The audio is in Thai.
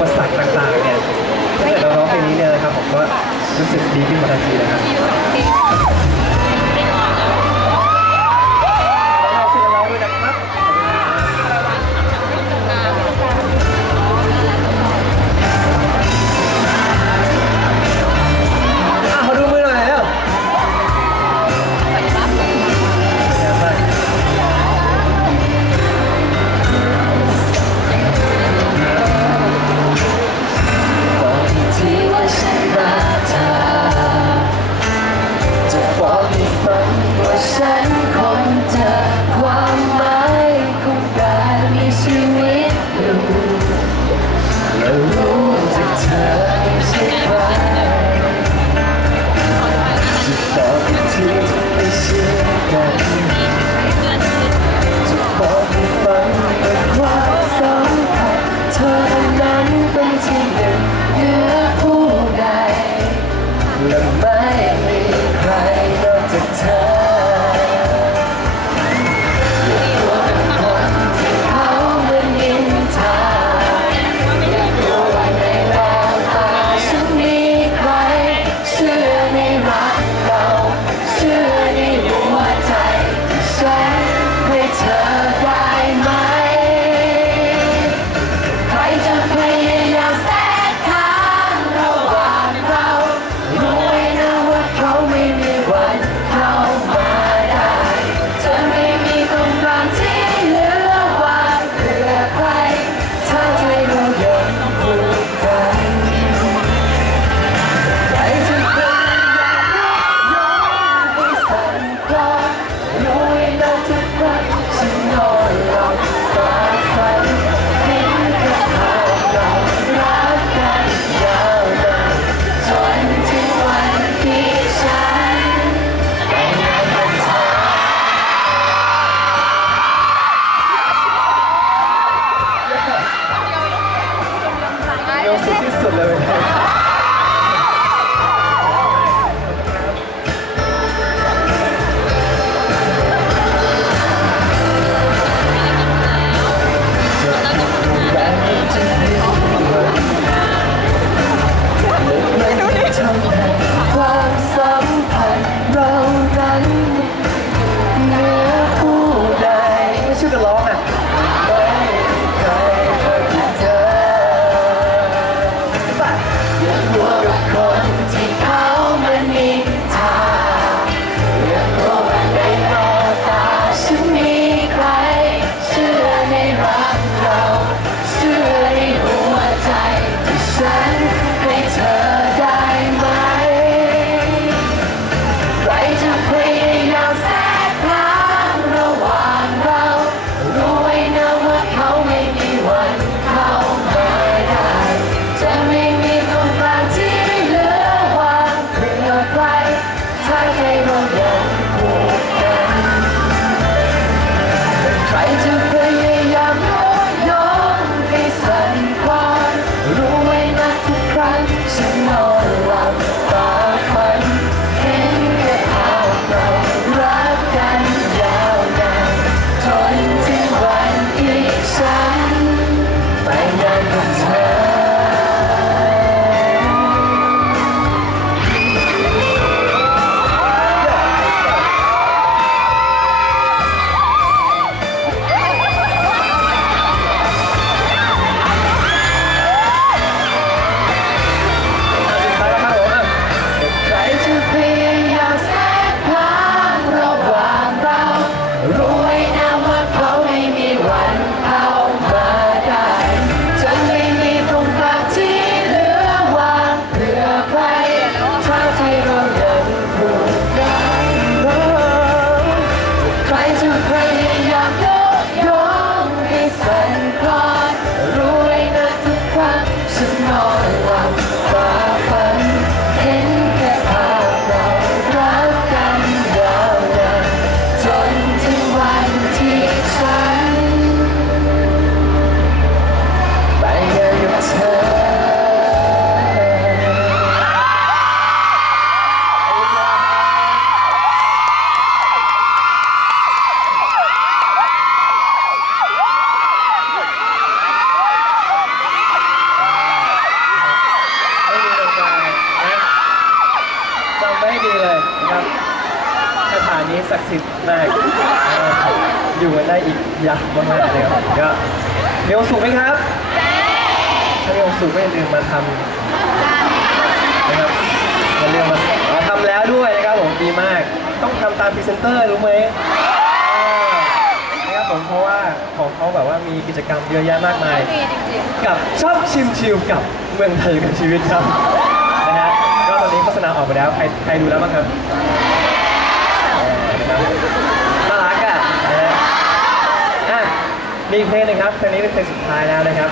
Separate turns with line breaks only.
ปสรรต่างๆเนี่ยตั้งแต่เราร้องเพลงนี้เนี่ยนะครับผมก็รู้สึกดีขึ้นมาทันทีนะครับ take Então,
tonight.
ศักดิ์สิทธิ์มากอยู่กันได้อีกยาวมากๆเลยครับก็มีความสุขไหมครับถ้ามีความสุขก็อย่าลืมมาทำนะครับอย่าลืมมามาทำแล้วด้วยนะครับผมดีมาก ต้องทำตามพรีเซนเตอร์รู้ไหมอ่านะครับผมเพราะว่าของเขาแบบว่ามีกิจกรรมเยอะแยะมากมาย
ดีจริง
กับชอบชิมชิลกับเมืองไทยกับชีวิตครับนะฮะก็ตอนนี้โฆษณาออกไปแล้ว ใครใครดูแล้วบ้างครับเออ น่ารักอะนะอะมีอีกเพลงหนึงครับเพลงนี้เป็นเพลงสุดท้ายแล้วนะครับ